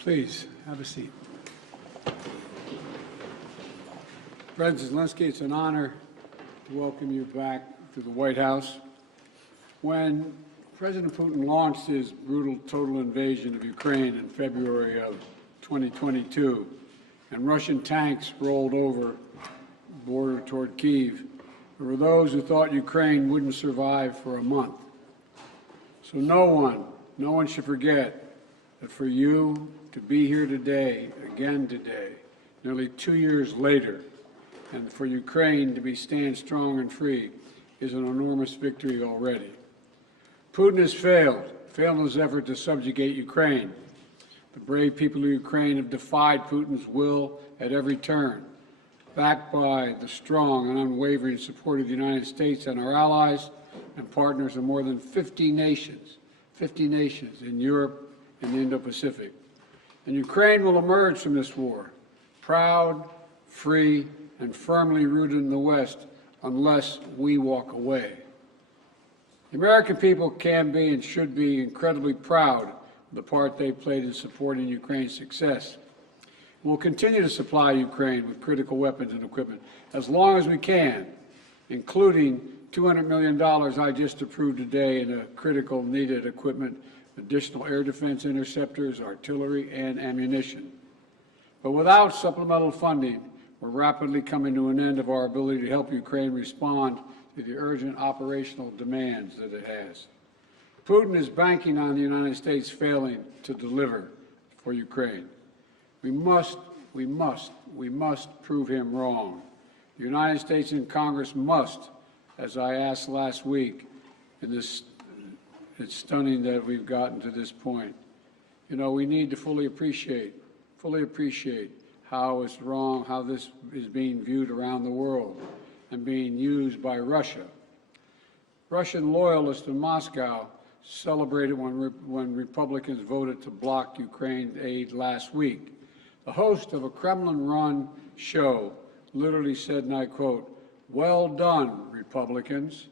Please, have a seat. President Zelensky, it's an honor to welcome you back to the White House. When President Putin launched his brutal total invasion of Ukraine in February of 2022, and Russian tanks rolled over the border toward Kyiv, there were those who thought Ukraine wouldn't survive for a month. So no one should forget that for you to be here today, again today, nearly 2 years later, and for Ukraine to stand strong and free is an enormous victory already. Putin has failed in his effort to subjugate Ukraine. The brave people of Ukraine have defied Putin's will at every turn, backed by the strong and unwavering support of the United States and our allies and partners of more than 50 nations in Europe and the Indo-Pacific. And Ukraine will emerge from this war proud, free, and firmly rooted in the West unless we walk away. The American people can be and should be incredibly proud of the part they played in supporting Ukraine's success. We'll continue to supply Ukraine with critical weapons and equipment as long as we can, including $200 million I just approved today in a critical needed equipment, additional air defense interceptors, artillery, and ammunition. But without supplemental funding, we're rapidly coming to an end of our ability to help Ukraine respond to the urgent operational demands that it has. Putin is banking on the United States failing to deliver for Ukraine. We must prove him wrong. The United States and Congress must, as I asked last week, it's stunning that we've gotten to this point. You know, we need to fully appreciate how it's wrong, how this is being viewed around the world and being used by Russia. Russian loyalists in Moscow celebrated when Republicans voted to block Ukraine aid last week. The host of a Kremlin-run show literally said, and I quote, "Well done, Republicans.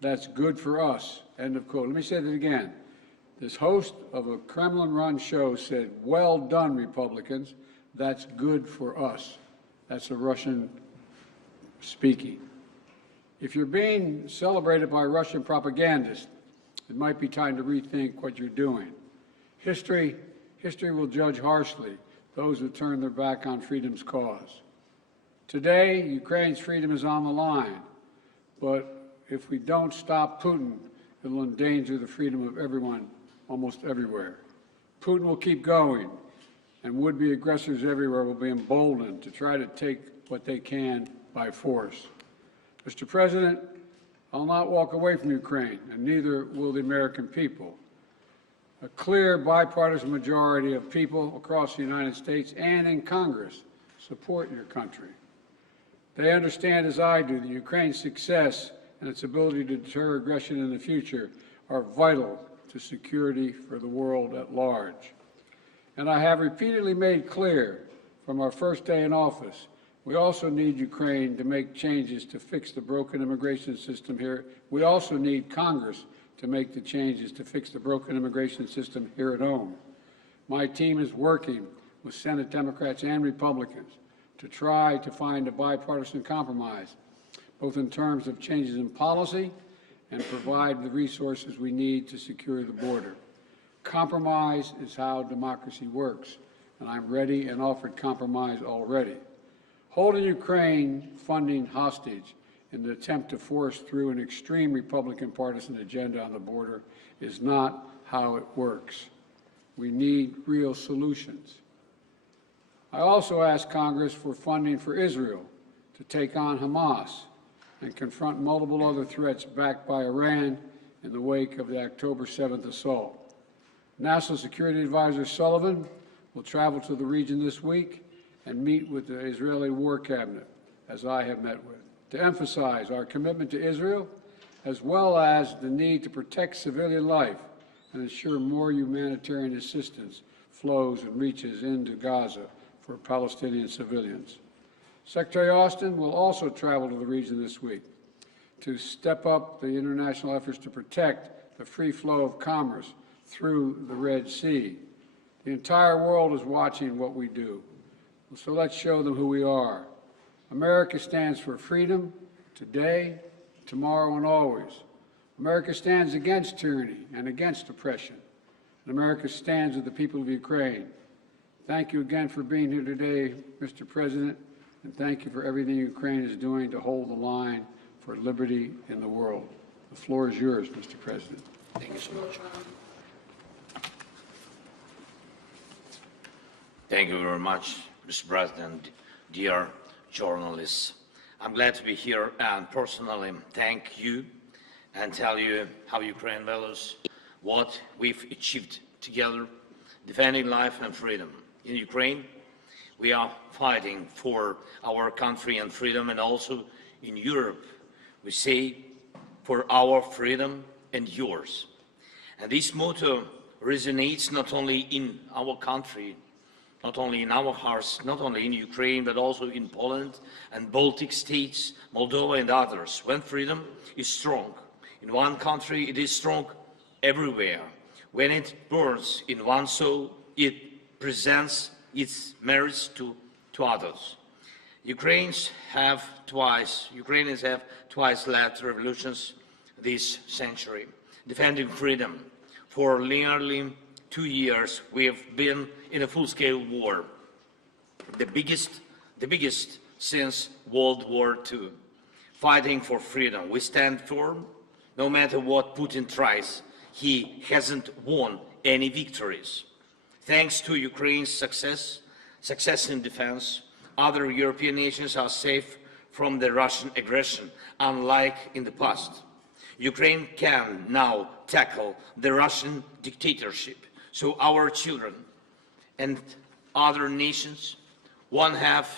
That's good for us," end of quote. Let me say that again. This host of a Kremlin-run show said, "Well done, Republicans. That's good for us." That's a Russian speaking. If you're being celebrated by Russian propagandists, it might be time to rethink what you're doing. History will judge harshly those who turn their back on freedom's cause. Today, Ukraine's freedom is on the line, but if we don't stop Putin, it will endanger the freedom of everyone almost everywhere. Putin will keep going, and would-be aggressors everywhere will be emboldened to try to take what they can by force. Mr. President, I'll not walk away from Ukraine, and neither will the American people. A clear bipartisan majority of people across the United States and in Congress support your country. They understand, as I do, that Ukraine's success and its ability to deter aggression in the future are vital to security for the world at large. And I have repeatedly made clear from our first day in office, we also need Ukraine to make changes to fix the broken immigration system here. We also need Congress to make the changes to fix the broken immigration system here at home. My team is working with Senate Democrats and Republicans to try to find a bipartisan compromise, both in terms of changes in policy and provide the resources we need to secure the border. Compromise is how democracy works, and I'm ready and offered compromise already. Holding Ukraine funding hostage in the attempt to force through an extreme Republican partisan agenda on the border is not how it works. We need real solutions. I also asked Congress for funding for Israel to take on Hamas and confront multiple other threats backed by Iran in the wake of the October 7th assault. National Security Advisor Sullivan will travel to the region this week and meet with the Israeli War Cabinet, as I have met with, to emphasize our commitment to Israel, as well as the need to protect civilian life and ensure more humanitarian assistance flows and reaches into Gaza for Palestinian civilians. Secretary Austin will also travel to the region this week to step up the international efforts to protect the free flow of commerce through the Red Sea. The entire world is watching what we do. So let's show them who we are. America stands for freedom, today, tomorrow, and always. America stands against tyranny and against oppression. And America stands with the people of Ukraine. Thank you again for being here today, Mr. President, and thank you for everything Ukraine is doing to hold the line for liberty in the world. The floor is yours, Mr. President. Thank you so much. Thank you very much, Mr. President, dear journalists. I'm glad to be here and personally thank you and tell you how Ukraine values what we've achieved together, defending life and freedom. In Ukraine, we are fighting for our country and freedom, and also in Europe, we say for our freedom and yours. And this motto resonates not only in our country, not only in our hearts, not only in Ukraine, but also in Poland and Baltic states, Moldova and others. When freedom is strong in one country, it is strong everywhere. When it burns in one soul, it presents its merits to others. Ukrainians have twice led revolutions this century, defending freedom. For nearly 2 years, we have been in a full-scale war, the biggest since World War II, fighting for freedom. We stand firm, no matter what Putin tries. He hasn't won any victories. Thanks to Ukraine's success in defense, other European nations are safe from the Russian aggression, unlike in the past. Ukraine can now tackle the Russian dictatorship, so our children and other nations won't have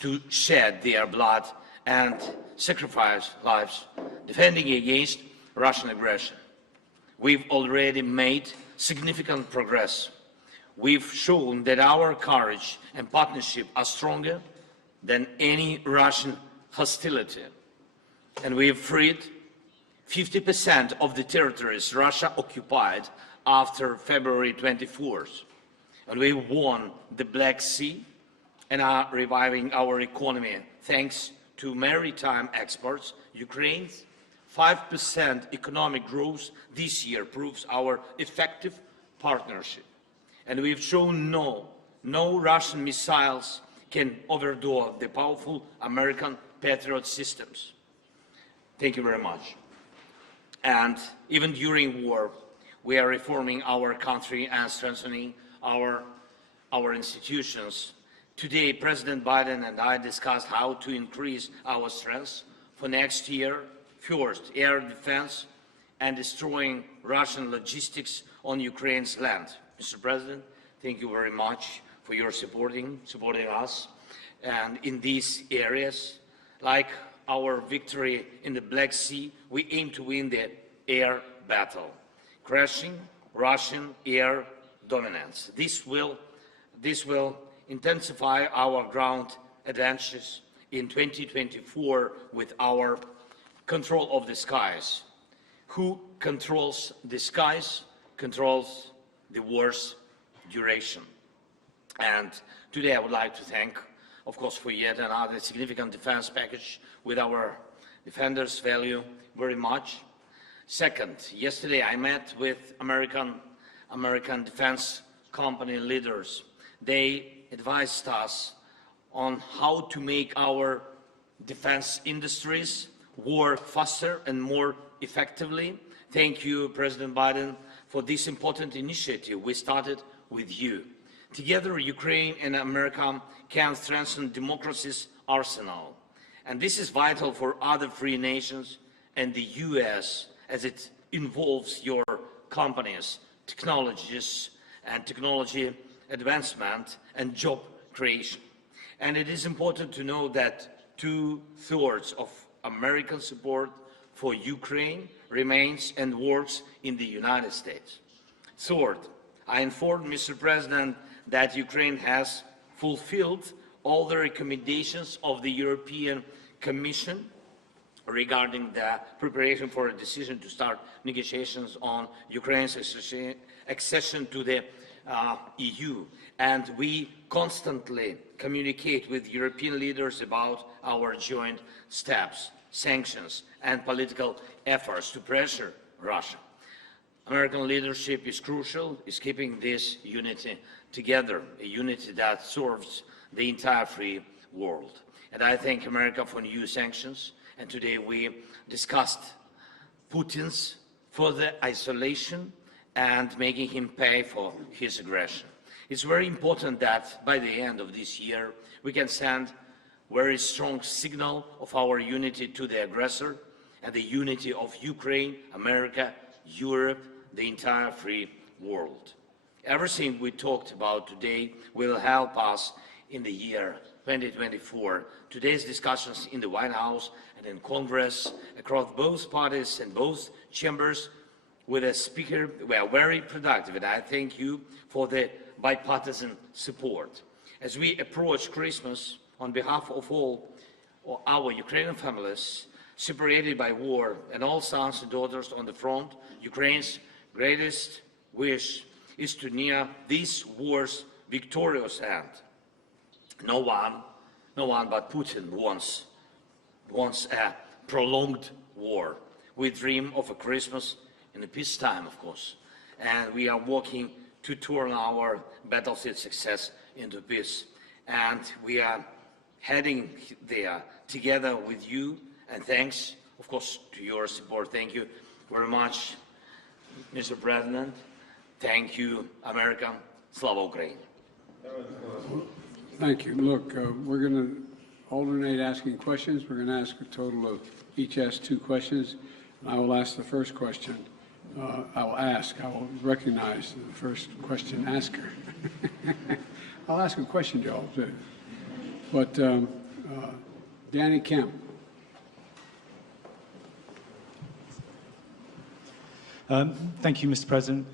to shed their blood and sacrifice lives defending against Russian aggression. We've already made significant progress. We've shown that our courage and partnership are stronger than any Russian hostility. And we've freed 50% of the territories Russia occupied after February 24th. And we won the Black Sea and are reviving our economy thanks to maritime exports. Ukraine's 5% economic growth this year proves our effective partnership. And we've shown no Russian missiles can overthrow the powerful American Patriot systems. Thank you very much. And even during war, we are reforming our country and strengthening our institutions. Today, President Biden and I discussed how to increase our strength for next year. First, air defense and destroying Russian logistics on Ukraine's land. Mr. President, thank you very much for your supporting us. And in these areas, like our victory in the Black Sea, we aim to win the air battle, crushing Russian air dominance. This will intensify our ground advantages in 2024 with our control of the skies. Who controls the skies controls the war's duration. And today I would like to thank, of course, for yet another significant defense package with our defenders value very much. Second, yesterday I met with American defense company leaders. They advised us on how to make our defense industries work faster and more effectively. Thank you, President Biden, for this important initiative. We started with you. Together, Ukraine and America can strengthen democracy's arsenal. And this is vital for other free nations and the US as it involves your companies, technologies, and technology advancement and job creation. And it is important to know that 2/3 of American support for Ukraine remains and works in the United States. Third, I informed Mr. President that Ukraine has fulfilled all the recommendations of the European Commission regarding the preparation for a decision to start negotiations on Ukraine's accession to the EU, and we constantly communicate with European leaders about our joint steps, sanctions, and political efforts to pressure Russia. American leadership is crucial, is keeping this unity together, a unity that serves the entire free world. And I thank America for new sanctions, and today we discussed Putin's further isolation and making him pay for his aggression. It's very important that by the end of this year we can send a very strong signal of our unity to the aggressor and the unity of Ukraine, America, Europe, the entire free world. Everything we talked about today will help us in the year 2024. Today's discussions in the White House and in Congress across both parties and both chambers with a speaker were very productive, and I thank you for the bipartisan support. As we approach Christmas, on behalf of all our Ukrainian families separated by war and all sons and daughters on the front, Ukraine's greatest wish is to near this war's victorious end. No one but Putin wants a prolonged war. We dream of a Christmas in the peacetime, of course, and we are working to turn our battlefield success into peace. And we are heading there together with you, and thanks, of course, to your support. Thank you very much, Mr. President. Thank you, America. Slava Ukraini. Thank you. Look, we're going to alternate asking questions. We're going to ask a total of, each ask 2 questions. And I will ask the first question. I will recognize the first question asker. I'll ask a question, Joel, too. But Danny Kemp. Thank you, Mr. President.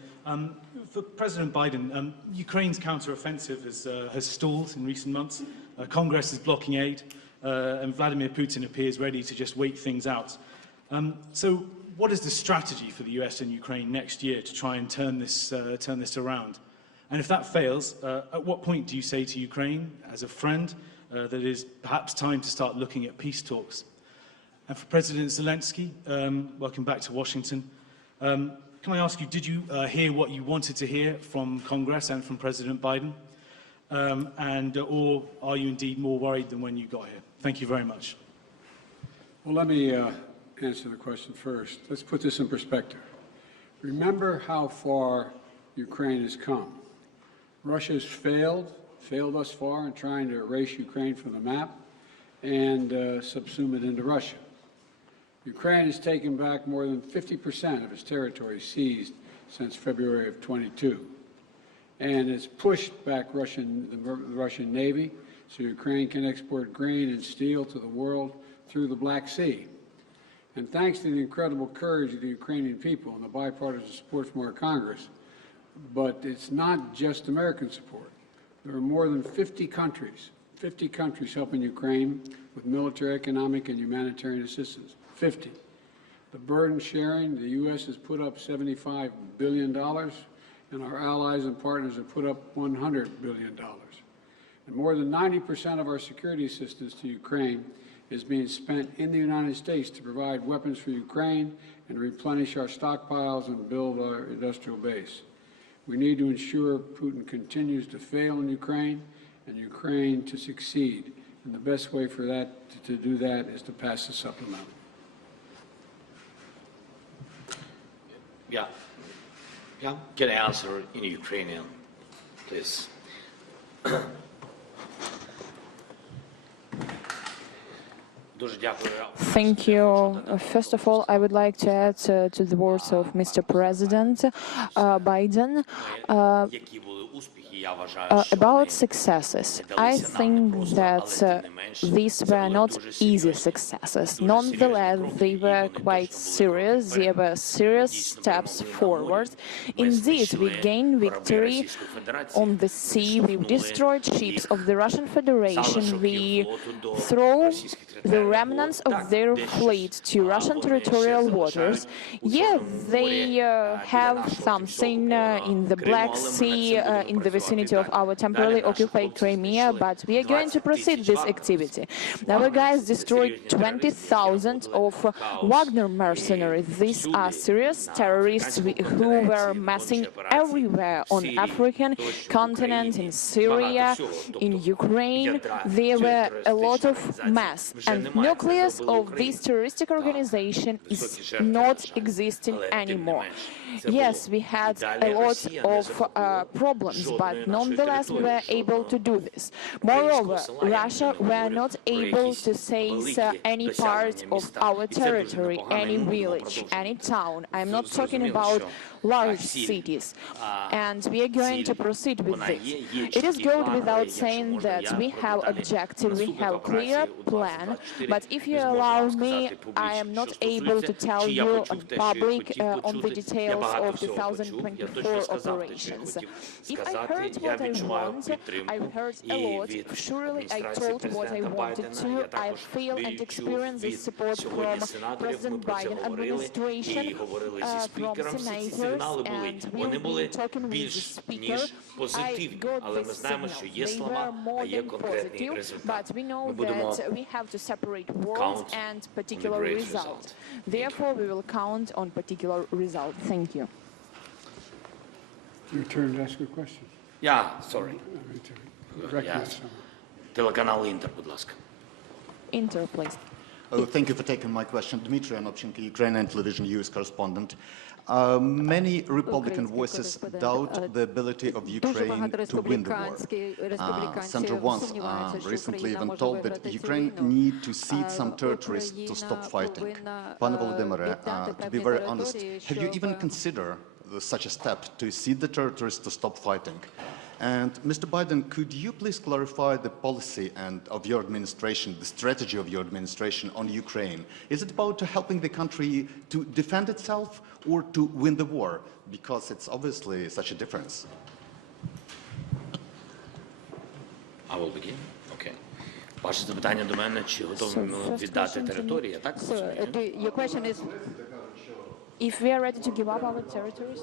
For President Biden, Ukraine's counter-offensive has stalled in recent months. Congress is blocking aid, and Vladimir Putin appears ready to just wait things out. So what is the strategy for the US and Ukraine next year to try and turn this around? And if that fails, at what point do you say to Ukraine, as a friend, that it is perhaps time to start looking at peace talks? And for President Zelensky, welcome back to Washington. Can I ask you, did you hear what you wanted to hear from Congress and from President Biden? Or are you indeed more worried than when you got here? Thank you very much. Well, let me answer the question first. Let's put this in perspective. Remember how far Ukraine has come. Russia has failed thus far in trying to erase Ukraine from the map and subsume it into Russia. Ukraine has taken back more than 50% of its territory seized since February of 22, and it's pushed back the Russian Navy so Ukraine can export grain and steel to the world through the Black Sea. And thanks to the incredible courage of the Ukrainian people and the bipartisan support from our Congress, but it's not just American support. There are more than 50 countries helping Ukraine with military, economic, and humanitarian assistance. 50. The burden sharing, the U.S. has put up $75 billion, and our allies and partners have put up $100 billion. And more than 90% of our security assistance to Ukraine is being spent in the United States to provide weapons for Ukraine and replenish our stockpiles and build our industrial base. We need to ensure Putin continues to fail in Ukraine and Ukraine to succeed. And the best way for that to do that is to pass the supplemental. Yeah. Can I answer in Ukrainian, please? Thank you. First of all, I would like to add to the words of Mr. President Biden. About successes, I think that these were not easy successes. Nonetheless, they were quite serious. They were serious steps forward. Indeed, we gained victory on the sea. We destroyed ships of the Russian Federation. We threw the remnants of their fleet to Russian territorial waters. Yeah, they have something in the Black Sea, in the vicinity of our temporarily occupied Crimea, but we are going to proceed this activity. Our guys destroyed 20,000 of Wagner mercenaries. These are serious terrorists who were massing everywhere on African continent, in Syria, in Ukraine. There were a lot of mass, and nucleus of this terroristic organization is not existing anymore. Yes, we had a lot of problems, but nonetheless we were able to do this. Moreover, Russia were not able to seize any part of our territory, any village, any town. I'm not talking about large cities, and we are going to proceed with this. It is good without saying that we have objective, we have clear plan, but if you allow me, I am not able to tell you in public on the details of 2024 operations. If I heard what I want, I heard a lot. Surely I told what I wanted to. I feel and experience the support from President Biden administration, from senators, and we will be talking with the speaker. I got this signal. They were more than positive, but we know that we have to separate words and particular result. Therefore, we will count on particular result. Thank you. Your turn to ask a question. Sorry. Recognize Телеканал Інтер, будь ласка. Inter, please. Thank you for taking my question. Dmitry Anopchenko, Ukrainian television US correspondent. Many Republican voices doubt the ability of Ukraine to win the war. Center ones recently even told that Ukraine need to cede some territories to stop fighting. Pane Volodymyr, to be very honest, have you even considered such a step to cede the territories to stop fighting? And Mr. Biden, could you please clarify the policy of your administration, the strategy of your administration on Ukraine? Is it about helping the country to defend itself or to win the war? Because it's obviously such a difference. I will begin. Okay. Ваше запитання до мене, чи готові ми віддати території, я так розумію? Your question is, if we are ready to give up our territories?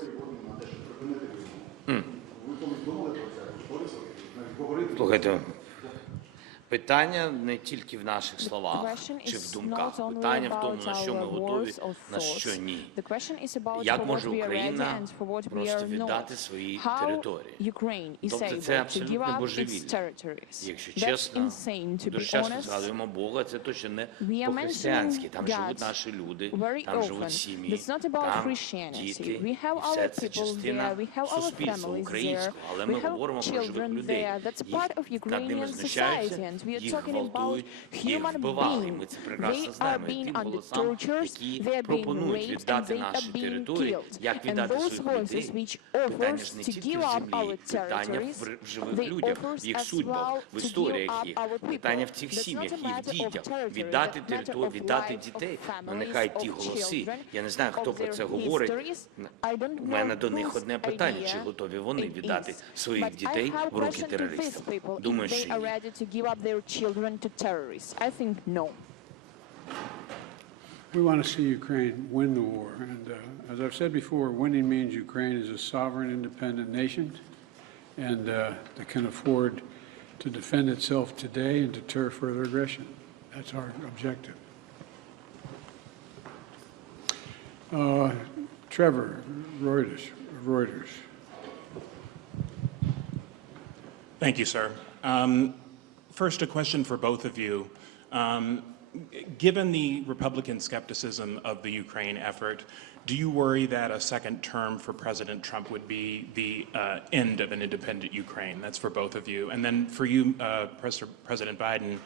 Слухайте, питання не тільки в наших словах чи в думках. Питання в тому, на що ми готові, на що ні. Як може Україна просто віддати свої території? Тобто це абсолютно божевілля. Якщо чесно, дуже часто згадуємо Бога, це точно не по-християнськи. Там живуть наші люди, там живуть сім'ї, там діти. І все це частина суспільства українського. Але ми говоримо про живих людей. Над ними знущаються, їх гвалтують, їх вбивали. Ми це прекрасно знаємо. І тим голосам, які пропонують віддати наші території, як віддати своїх людей, питання ж не тільки в землі, питання в живих людях, в їх судьбах, в історіях їх, питання в цих сім'ях і в дітях. Віддати територію, віддати дітей. Ну, нехай ті голоси, я не знаю, хто про це говорить, у мене до них одне питання, чи готові вони віддати своїх дітей в руки терористам. Думаю, що ні. Children to terrorists. I think no. We want to see Ukraine win the war. And as I've said before, winning means Ukraine is a sovereign, independent nation and that can afford to defend itself today and deter further aggression. That's our objective. Trevor, Reuters. Thank you, sir. First, a question for both of you. Given the Republican skepticism of the Ukraine effort, do you worry that a second term for President Trump would be the end of an independent Ukraine? That's for both of you. And then for you, President Biden,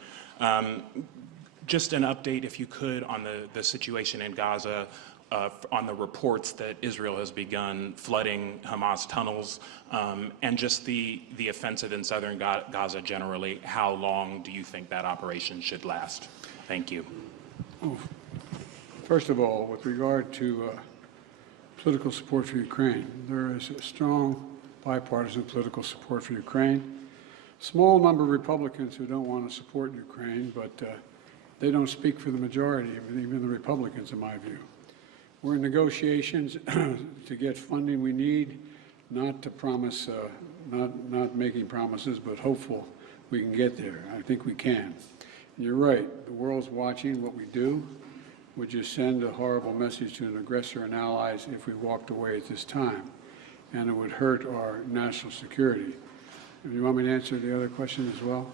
just an update, if you could, on the situation in Gaza. on the reports that Israel has begun flooding Hamas tunnels and just the offensive in southern Gaza generally. How long do you think that operation should last? Thank you. First of all, with regard to political support for Ukraine, there is a strong bipartisan political support for Ukraine. Small number of Republicans who don't want to support Ukraine, but they don't speak for the majority, even the Republicans, in my view. We're in negotiations to get funding we need, not to promise, not making promises, but hopeful we can get there. I think we can. And you're right, the world's watching what we do. Would you send a horrible message to an aggressor and allies if we walked away at this time? And it would hurt our national security. If you want me to answer the other question as well,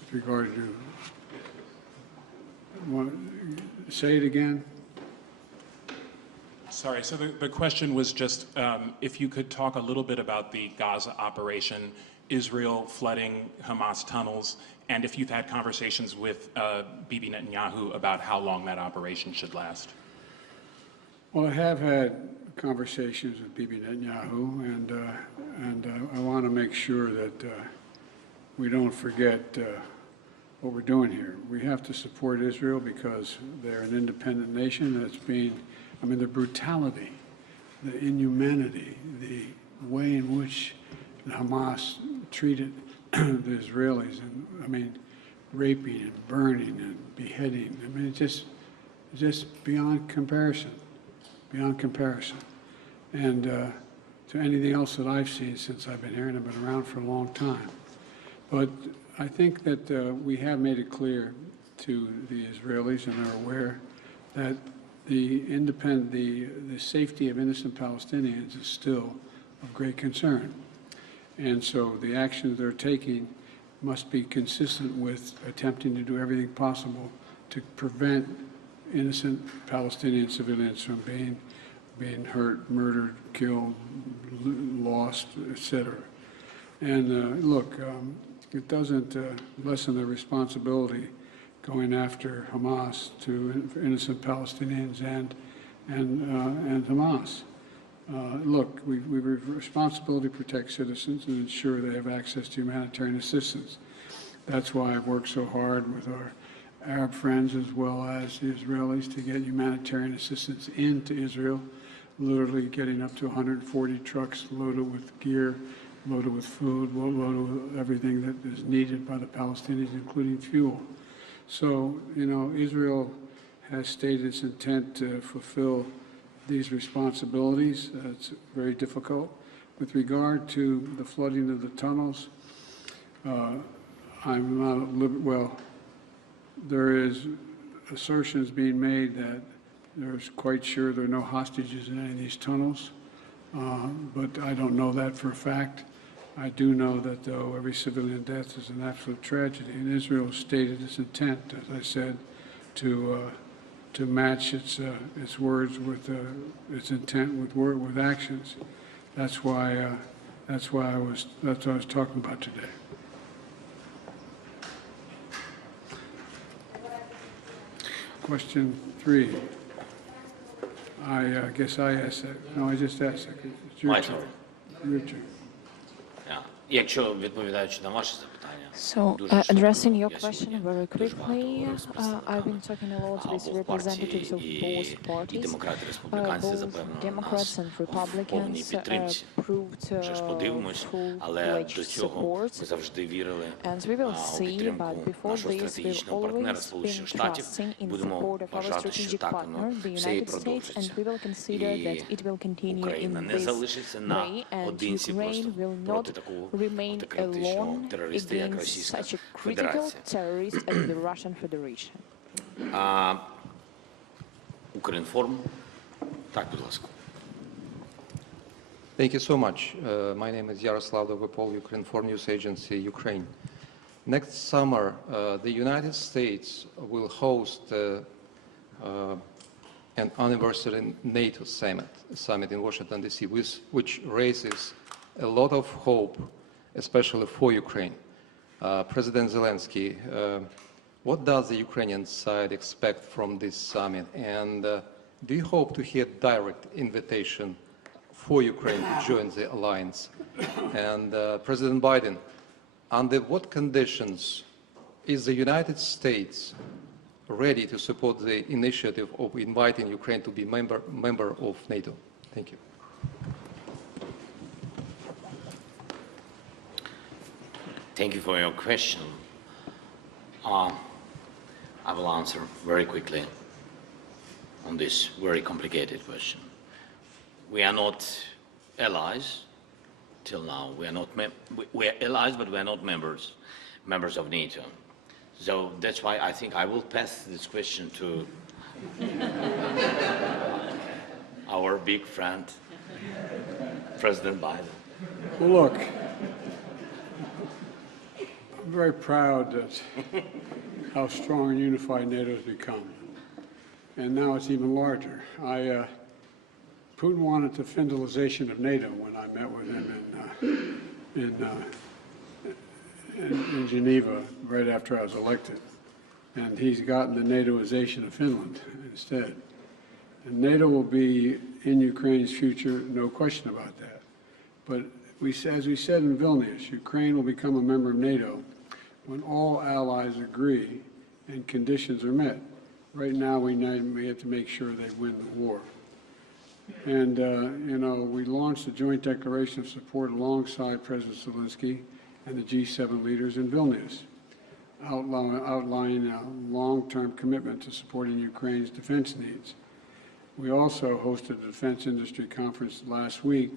with regard to, say it again? Sorry, so the question was just if you could talk a little bit about the Gaza operation, Israel flooding Hamas tunnels, and if you've had conversations with Bibi Netanyahu about how long that operation should last. Well, I have had conversations with Bibi Netanyahu, and I want to make sure that we don't forget what we're doing here. We have to support Israel because they're an independent nation that's being, I mean, the brutality, the inhumanity, the way in which Hamas treated the Israelis, and I mean, raping and burning and beheading. I mean, it's just beyond comparison, beyond comparison. And to anything else that I've seen since I've been here, and I've been around for a long time. But I think that we have made it clear to the Israelis, and are aware, that the safety of innocent Palestinians is still of great concern. And so the actions they're taking must be consistent with attempting to do everything possible to prevent innocent Palestinian civilians from being hurt, murdered, killed, lost, etc. And look, it doesn't lessen the responsibility going after Hamas to innocent Palestinians and Hamas. Look, we have a responsibility to protect citizens and ensure they have access to humanitarian assistance. That's why I've worked so hard with our Arab friends as well as the Israelis to get humanitarian assistance into Israel, literally getting up to 140 trucks loaded with gear, loaded with food, loaded with everything that is needed by the Palestinians, including fuel. So, you know, Israel has stated its intent to fulfill these responsibilities. It's very difficult. With regard to the flooding of the tunnels, there is assertions being made that there's quite sure there are no hostages in any of these tunnels, but I don't know that for a fact. I do know that, though, every civilian death is an absolute tragedy, and Israel stated its intent, as I said, to match its words with its intent with actions. That's why I was talking about today. Question 3. I guess I asked that. No, I just asked that. It's your turn. Your turn. Якщо відповідаючи на ваше запитання. So, addressing your question very quickly, I've been talking a lot with representatives of both parties. Both Democrats and Republicans proved full-fledged support, and we will see, but before this, we've always been trusting in the support of our strategic partner, the United States, and we will consider that it will continue in this way, and Ukraine will not remain alone against such a critical terrorist as the Russian Federation. Укрінформ. Так, будь ласка. Thank you so much. My name is Yaroslav Dovopol, Ukrinform News Agency, Ukraine. Next summer, the United States will host an anniversary NATO summit in Washington, D.C., which raises a lot of hope, especially for Ukraine. President Zelensky, what does the Ukrainian side expect from this summit, and do you hope to hear direct invitation for Ukraine to join the alliance? And President Biden, under what conditions is the United States ready to support the initiative of inviting Ukraine to be member of NATO? Thank you. Thank you for your question. I will answer very quickly on this very complicated question. We are not allies till now. We are allies, but we are not members of NATO. So that's why I think I will pass this question to our big friend, President Biden. Well, look, I'm very proud that how strong and unified NATO has become. And now it's even larger. Putin wanted the federalization of NATO when I met with him in Geneva right after I was elected. And he's gotten the NATOization of Finland instead. And NATO will be in Ukraine's future, no question about that. But as we said in Vilnius, Ukraine will become a member of NATO when all allies agree and conditions are met. Right now, we have to make sure they win the war. And, you know, we launched a joint declaration of support alongside President Zelensky and the G7 leaders in Vilnius, outlining a long-term commitment to supporting Ukraine's defense needs. We also hosted a defense industry conference last week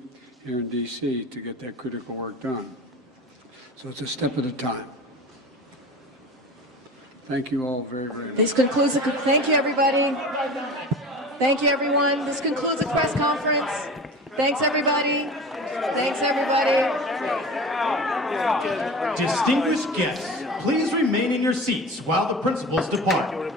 here in D.C. to get that critical work done. So it's a step at a time. Thank you all very, very much. This concludes thank you, everybody. Thank you, everyone. This concludes the press conference. Thanks, everybody. Thanks, everybody. Distinguished guests, please remain in your seats while the principals depart.